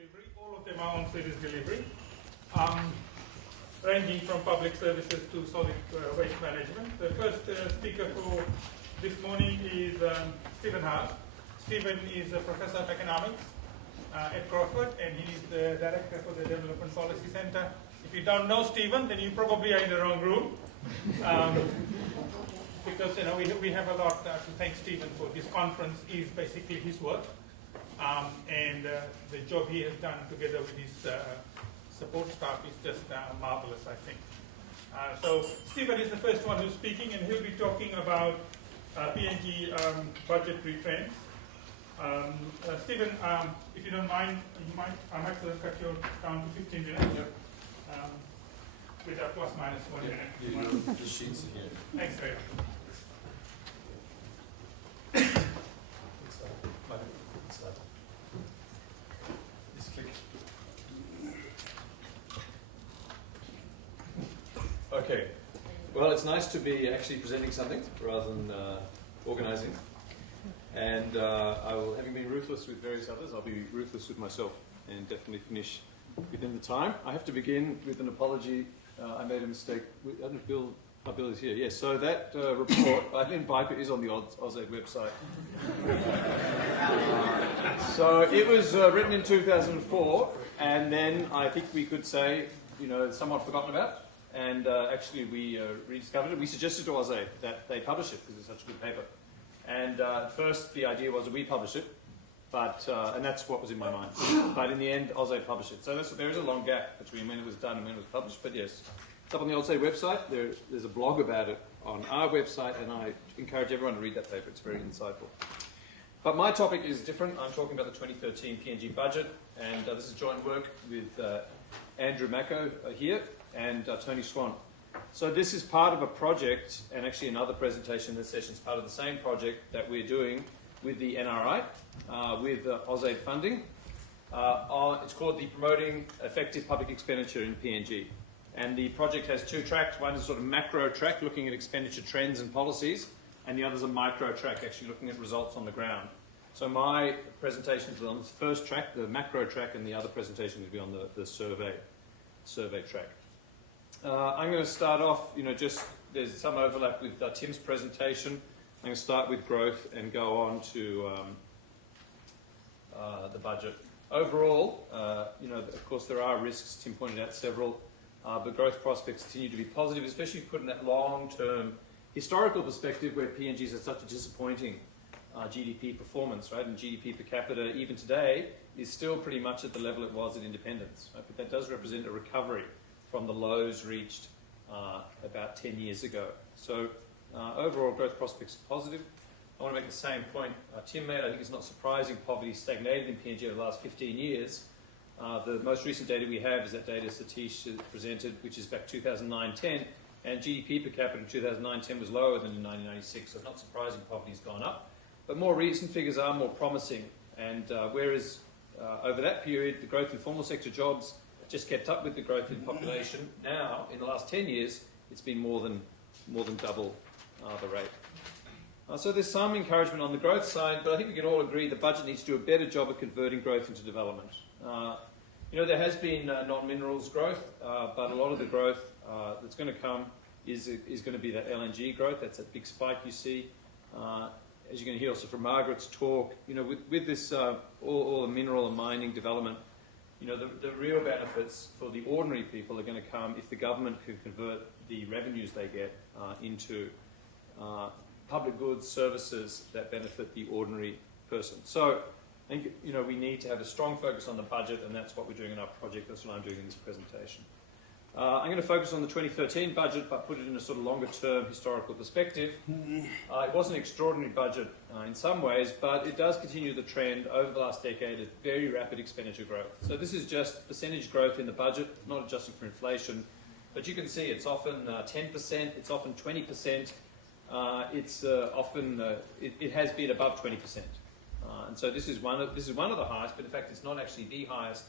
delivery. All of them are on service delivery, ranging from public services to solid waste management. The first speaker for this morning is Stephen Hart. Stephen is a professor of economics at Crawford, and he's the director for the Development Policy Center. If you don't know Stephen, then you probably are in the wrong room. Because we have a lot to thank Stephen for. This conference is basically his work, and the job he has done together with his support staff is just marvelous, I think. So Stephen is the first one who's speaking, and he'll be talking about PNG budgetary trends. Stephen, if you don't mind, I might cut you down to 15 minutes. Yep. With a plus minus 1 minute. The sheets here. Thanks very much. Just click. Okay. Well, it's nice to be actually presenting something rather than organizing. And I will, having been ruthless with various others, I'll be ruthless with myself and definitely finish within the time. I have to begin with an apology. I made a mistake. I don't know, Bill is here. Yes, so that report by Lynn Piper is on the AusAid website. So it was written in 2004, and then I think we could say, somewhat forgotten about. And actually we rediscovered it. We suggested to AusAid that they publish it because it's such a good paper. And at first the idea was that we publish it, but and that's what was in my mind. But in the end, AusAid published it. So there is a long gap between when it was done and when it was published. But yes, it's up on the AusAid website. There's a blog about it on our website, and I encourage everyone to read that paper. It's very insightful. But my topic is different. I'm talking about the 2013 PNG budget, and this is joint work with Andrew Mako here and Tony Swan. So this is part of a project, and actually another presentation in this session is part of the same project that we're doing with the NRI, with AusAid funding. It's called the Promoting Effective Public Expenditure in PNG. And the project has two tracks. One is sort of macro track, looking at expenditure trends and policies, and the other is a micro track, actually looking at results on the ground. So my presentation is on the first track, the macro track, and the other presentation will be on the survey track. I'm going to start off, there's some overlap with Tim's presentation. I'm going to start with growth and go on to the budget. Overall, of course there are risks. Tim pointed out several, but growth prospects continue to be positive, especially put in that long-term historical perspective where PNGs have such a disappointing GDP performance, right? And GDP per capita, even today, is still pretty much at the level it was at independence. Right? But that does represent a recovery from the lows reached about 10 years ago. So overall growth prospects are positive. I want to make the same point Tim made. I think it's not surprising poverty stagnated in PNG over the last 15 years. The most recent data we have is that data Satish presented, which is back 2009-10, and GDP per capita in 2009-10 was lower than in 1996, so it's not surprising poverty's gone up. But more recent figures are more promising, and whereas over that period the growth in formal sector jobs just kept up with the growth in population, now in the last 10 years it's been more than double the rate. So there's some encouragement on the growth side, but I think we can all agree the budget needs to do a better job of converting growth into development. There has been non-minerals growth, but a lot of the growth that's going to come is going to be that LNG growth. That's that big spike you see. As you're going to hear also from Margaret's talk, with this all the mineral and mining development, the real benefits for the ordinary people are going to come if the government can convert the revenues they get into public goods, services that benefit the ordinary person. So I think we need to have a strong focus on the budget, and that's what we're doing in our project. That's what I'm doing in this presentation. I'm going to focus on the 2013 budget, but put it in a sort of longer-term historical perspective. It was an extraordinary budget in some ways, but it does continue the trend over the last decade of very rapid expenditure growth. So this is just percentage growth in the budget, not adjusting for inflation, but you can see it's often 10%, it's often 20%, it's often it has been above 20%, and so this is one of the highest, but in fact it's not actually the highest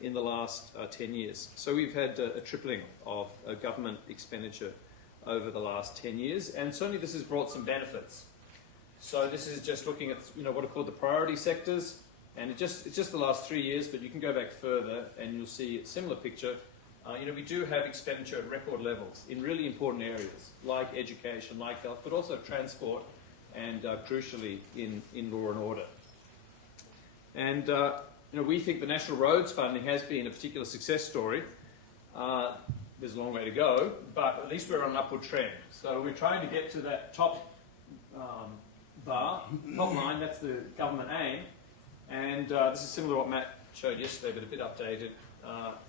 in the last 10 years. So we've had a tripling of government expenditure over the last 10 years, and certainly this has brought some benefits. So this is just looking at what are called the priority sectors. And it's just the last 3 years, but you can go back further and you'll see a similar picture. We do have expenditure at record levels in really important areas, like education, like health, but also transport, and crucially in law and order. And we think the National Roads funding has been a particular success story. There's a long way to go, but at least we're on an upward trend. So we're trying to get to that top bar, top line, that's the government aim. And this is similar to what Matt showed yesterday, but a bit updated.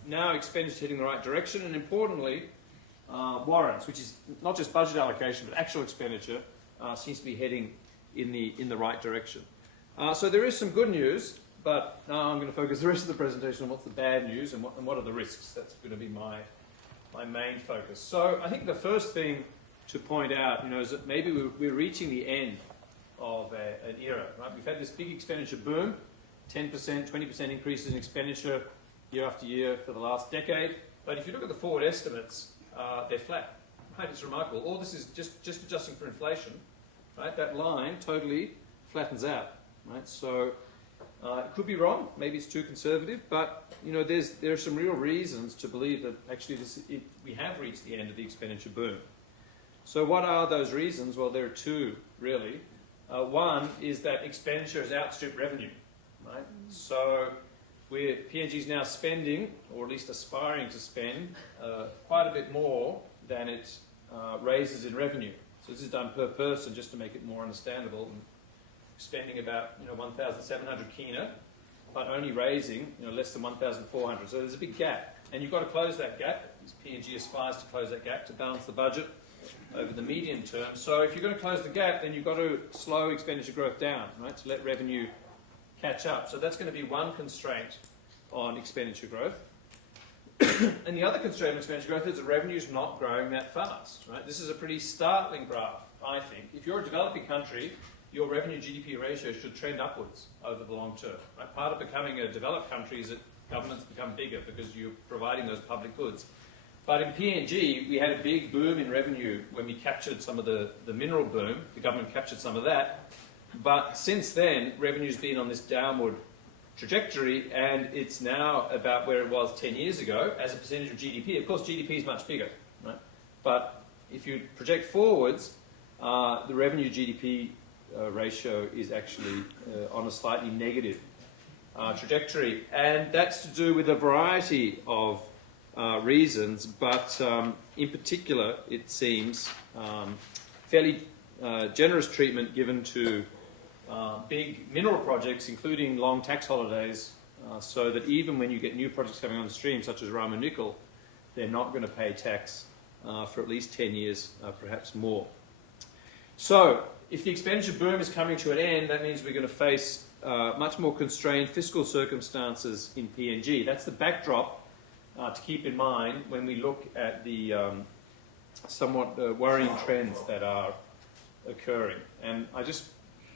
Now expenditure heading in the right direction, and importantly, warrants, which is not just budget allocation, but actual expenditure, seems to be heading in the right direction. So there is some good news, but now I'm going to focus the rest of the presentation on what's the bad news and what are the risks. That's going to be my main focus. So I think the first thing to point out, is that maybe we're reaching the end of an era. Right? We've had this big expenditure boom, 10%, 20% increases in expenditure year after year for the last decade. But if you look at the forward estimates, they're flat. Right? It's remarkable. All this is just adjusting for inflation. Right? That line totally flattens out. Right? So it could be wrong. Maybe it's too conservative. But there are some real reasons to believe that actually we have reached the end of the expenditure boom. So what are those reasons? Well, there are two really. One is that expenditure has outstripped revenue. Right? So PNG is now spending, or at least aspiring to spend, quite a bit more than it raises in revenue. So this is done per person just to make it more understandable. And spending about 1,700 kina, but only raising less than 1,400. So there's a big gap, and you've got to close that gap. PNG aspires to close that gap to balance the budget over the medium term. So if you're going to close the gap, then you've got to slow expenditure growth down, right, to let revenue catch up. So that's going to be one constraint on expenditure growth. And the other constraint on expenditure growth is that revenue is not growing that fast. Right? This is a pretty startling graph, I think. If you're a developing country, your revenue-GDP ratio should trend upwards over the long term. Right? Part of becoming a developed country is that governments become bigger because you're providing those public goods. But in PNG, we had a big boom in revenue when we captured some of the mineral boom. The government captured some of that. But since then, revenue's been on this downward trajectory, and it's now about where it was 10 years ago as a percentage of GDP. Of course, GDP is much bigger, right? But if you project forwards, the revenue-GDP ratio is actually on a slightly negative trajectory. And that's to do with a variety of reasons, but in particular, it seems fairly generous treatment given to big mineral projects, including long tax holidays, so that even when you get new projects coming on the stream, such as Ramu Nickel, they're not going to pay tax for at least 10 years, perhaps more. So, if the expenditure boom is coming to an end, that means we're going to face much more constrained fiscal circumstances in PNG. That's the backdrop to keep in mind when we look at the somewhat worrying trends that are occurring. And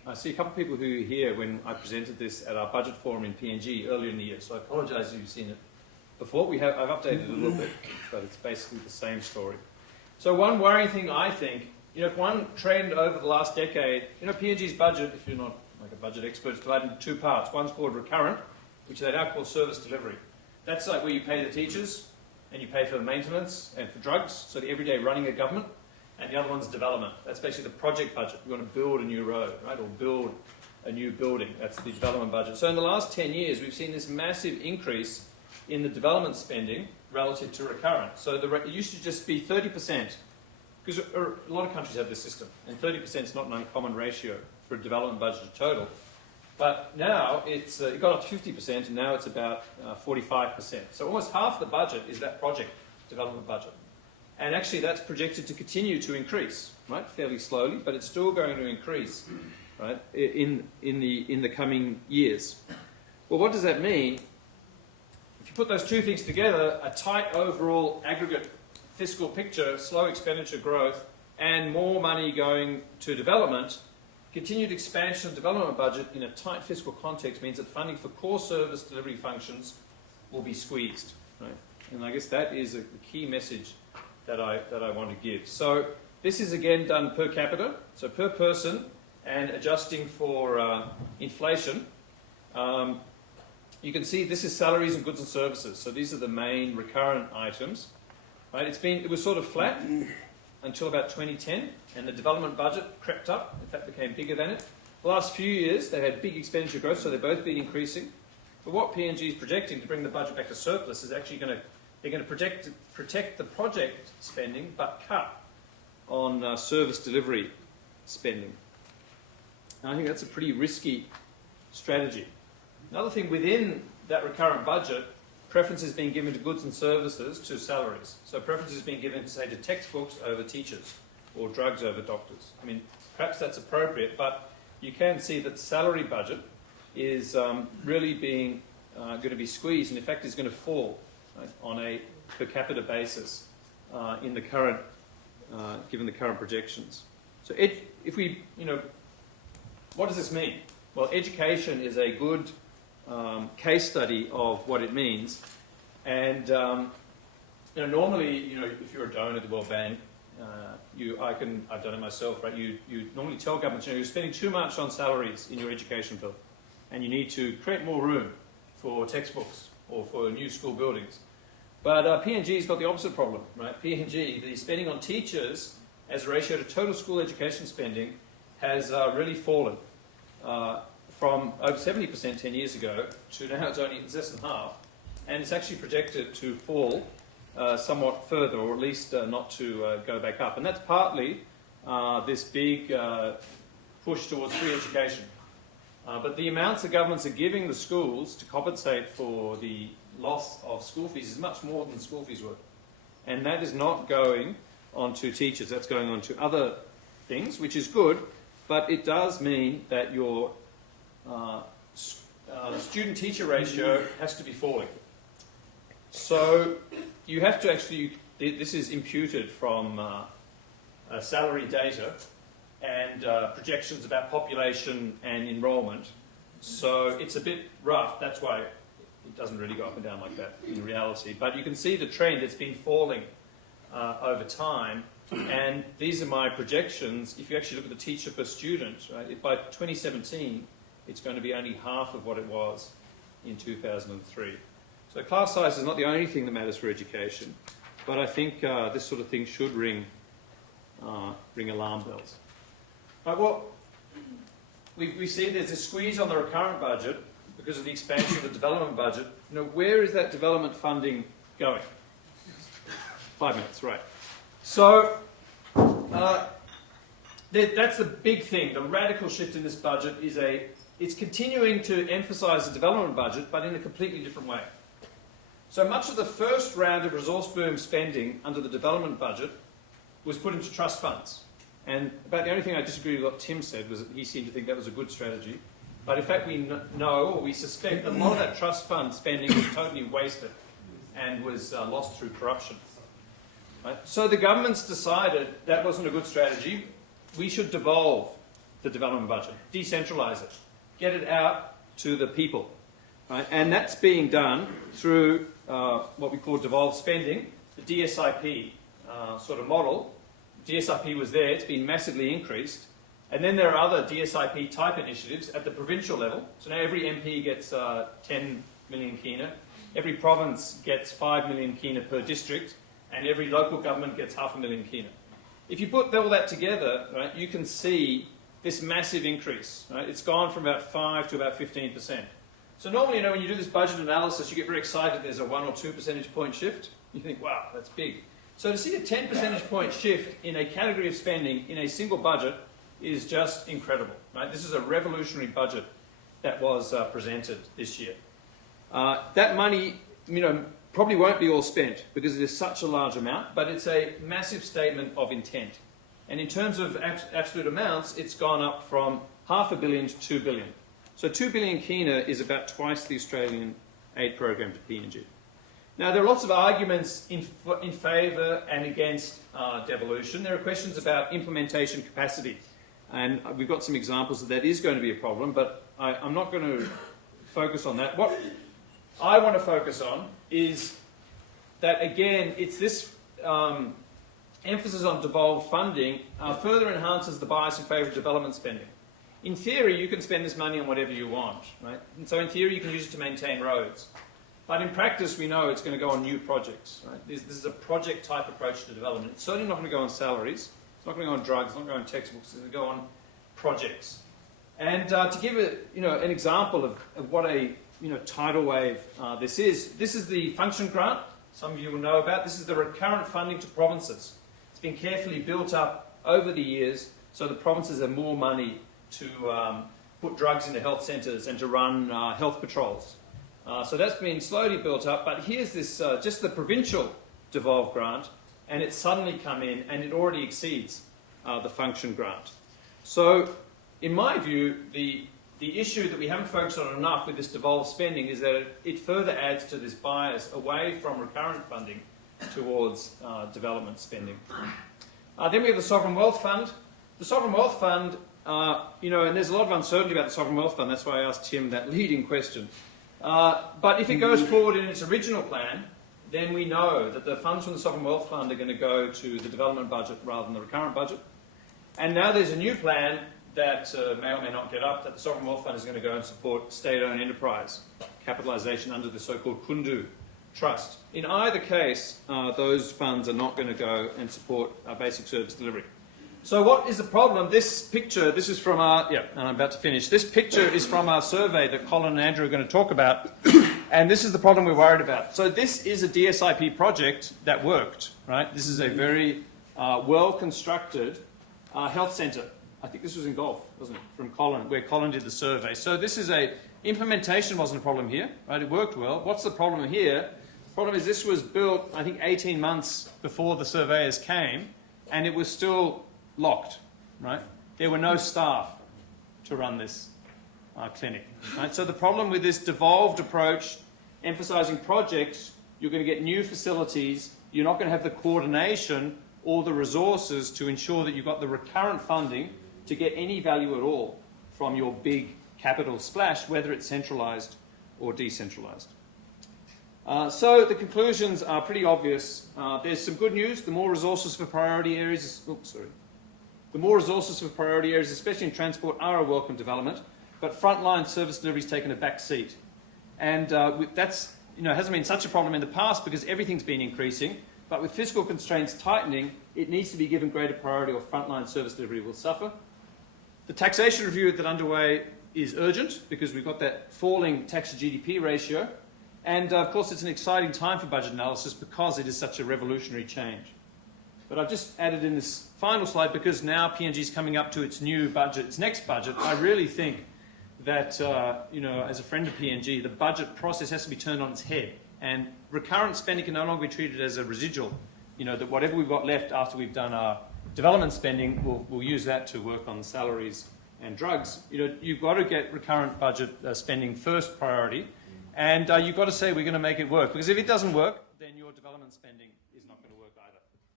I see a couple of people who were here when I presented this at our budget forum in PNG earlier in the year, so I apologise if you've seen it before. I've updated it a little bit, but it's basically the same story. So one worrying thing, I think, one trend over the last decade, PNG's budget, if you're not like a budget expert, is divided into two parts. One's called recurrent, which they now call service delivery. That's like where you pay the teachers, and you pay for the maintenance and for drugs, so the everyday running of government. And the other one's development. That's basically the project budget. We want to build a new road, right, or build a new building. That's the development budget. So in the last 10 years, we've seen this massive increase in the development spending relative to recurrent. So it used to just be 30%, because a lot of countries have this system, and 30% is not an uncommon ratio for a development budget to total. But now it got up to 50%, and now it's about 45%. So almost half the budget is that project development budget. And actually that's projected to continue to increase, right, fairly slowly, but it's still going to increase, right, in the coming years. Well, what does that mean? If you put those two things together, a tight overall aggregate fiscal picture, slow expenditure growth, and more money going to development, continued expansion of development budget in a tight fiscal context means that funding for core service delivery functions will be squeezed, right? And I guess that is a key message that I want to give. So this is again done per capita, so per person, and adjusting for inflation. You can see this is salaries and goods and services. So these are the main recurrent items. Right? It was sort of flat until about 2010, and the development budget crept up. In fact, became bigger than it. The last few years, they've had big expenditure growth, so they've both been increasing. But what PNG is projecting to bring the budget back to surplus is actually they're going to protect the project spending, but cut on service delivery spending. And I think that's a pretty risky strategy. Another thing within that recurrent budget, preference is being given to goods and services to salaries. So preference is being given, say, to textbooks over teachers or drugs over doctors. I mean, perhaps that's appropriate, but you can see that the salary budget is really being going to be squeezed, and in fact is going to fall, right, on a per capita basis in the current, given the current projections. So if we, what does this mean? Well, education is a good case study of what it means, and normally, if you're a donor to the World Bank, I've done it myself, right? You normally tell governments, you're spending too much on salaries in your education bill, and you need to create more room for textbooks or for new school buildings. But PNG's got the opposite problem, right? PNG, the spending on teachers as a ratio to total school education spending has really fallen from over 70% 10 years ago to now it's less than half, and it's actually projected to fall somewhat further, or at least not to go back up. And that's partly this big push towards free education. But the amounts the governments are giving the schools to compensate for the loss of school fees is much more than school fees were. And that is not going on to teachers, that's going on to other things, which is good, but it does mean that your student-teacher ratio has to be falling. So you have to actually, this is imputed from salary data and projections about population and enrolment. So it's a bit rough, that's why it doesn't really go up and down like that in reality. But you can see the trend, it's been falling over time. And these are my projections. If you actually look at the teacher per student, right, by 2017, it's going to be only half of what it was in 2003. So class size is not the only thing that matters for education, but I think this sort of thing should ring alarm bells. Right, well, we see there's a squeeze on the recurrent budget because of the expansion of the development budget. Where is that development funding going? 5 minutes, right. So that's the big thing. The radical shift in this budget is it's continuing to emphasise the development budget, but in a completely different way. So much of the first round of resource boom spending under the development budget was put into trust funds. And about the only thing I disagree with what Tim said was that he seemed to think that was a good strategy. But in fact, we know, or we suspect, that a lot of that trust fund spending was totally wasted and was lost through corruption. Right? So the government's decided that wasn't a good strategy. We should devolve the development budget, decentralise it, get it out to the people. Right? And that's being done through what we call devolved spending, the DSIP sort of model. DSIP was there, it's been massively increased. And then there are other DSIP type initiatives at the provincial level. So now every MP gets 10 million kina, every province gets 5 million kina per district, and every local government gets 500,000 kina. If you put all that together, right, you can see this massive increase. Right? It's gone from about 5 to about 15%. So normally, when you do this budget analysis, you get very excited there's a 1 or 2 percentage point shift. You think, wow, that's big. So to see a 10 percentage point shift in a category of spending in a single budget is just incredible. Right? This is a revolutionary budget that was presented this year. That money, probably won't be all spent because it is such a large amount, but it's a massive statement of intent. And in terms of absolute amounts, it's gone up from $500 million to 2 billion. So 2 billion kina is about twice the Australian aid program to PNG. Now, there are lots of arguments in favour and against devolution. There are questions about implementation capacity. And we've got some examples that is going to be a problem, but I'm not going to focus on that. What I want to focus on is that, again, it's this emphasis on devolved funding further enhances the bias in favour of development spending. in theory, you can spend this money on whatever you want, right? And so in theory, you can use it to maintain roads. But in practice, we know it's going to go on new projects, right? This is a project-type approach to development. It's certainly not going to go on salaries. It's not going to go on drugs. It's not going to go on textbooks. It's going to go on projects. And to give an example of what a tidal wave this is the function grant. Some of you will know about. This is the recurrent funding to provinces. It's been carefully built up over the years so the provinces have more money to put drugs into health centres and to run health patrols. So that's been slowly built up, but here's this, just the provincial devolved grant, and it's suddenly come in and it already exceeds the function grant. So in my view, the issue that we haven't focused on enough with this devolved spending is that it further adds to this bias away from recurrent funding towards development spending. Then we have the Sovereign Wealth Fund. The Sovereign Wealth Fund, and there's a lot of uncertainty about the Sovereign Wealth Fund. That's why I asked Tim that leading question. But if it goes forward in its original plan, then we know that the funds from the Sovereign Wealth Fund are going to go to the development budget rather than the recurrent budget. And now there's a new plan that may or may not get up, that the Sovereign Wealth Fund is going to go and support state-owned enterprise capitalisation under the so-called Kundu Trust. In either case, those funds are not going to go and support basic service delivery. So what is the problem? This picture, this is from our, and I'm about to finish. This picture is from our survey that Colin and Andrew are going to talk about, and this is the problem we're worried about. So this is a DSIP project that worked, right? This is a very well-constructed health centre. I think this was in Gulf, wasn't it, from Colin, where Colin did the survey. So this is implementation wasn't a problem here, right? It worked well. What's the problem here? The problem is this was built, I think, 18 months before the surveyors came, and it was still locked, right? There were no staff to run this clinic, right? So the problem with this devolved approach, emphasising projects, you're going to get new facilities, you're not going to have the coordination or the resources to ensure that you've got the recurrent funding to get any value at all from your big capital splash, whether it's centralised or decentralised. So the conclusions are pretty obvious. There's some good news. The more resources for priority areas, the more resources for priority areas, especially in transport, are a welcome development. But frontline service delivery has taken a back seat, and that's hasn't been such a problem in the past because everything's been increasing. But with fiscal constraints tightening, it needs to be given greater priority, or frontline service delivery will suffer. The taxation review that's underway is urgent because we've got that falling tax to GDP ratio. And of course, it's an exciting time for budget analysis because it is such a revolutionary change. But I've just added in this final slide because now PNG is coming up to its new budget, its next budget. I really think that, as a friend of PNG, the budget process has to be turned on its head. And recurrent spending can no longer be treated as a residual. That whatever we've got left after we've done our development spending, we'll use that to work on salaries and drugs. You've got to get recurrent budget spending first priority. And you've got to say we're going to make it work. Because if it doesn't work, then your development spending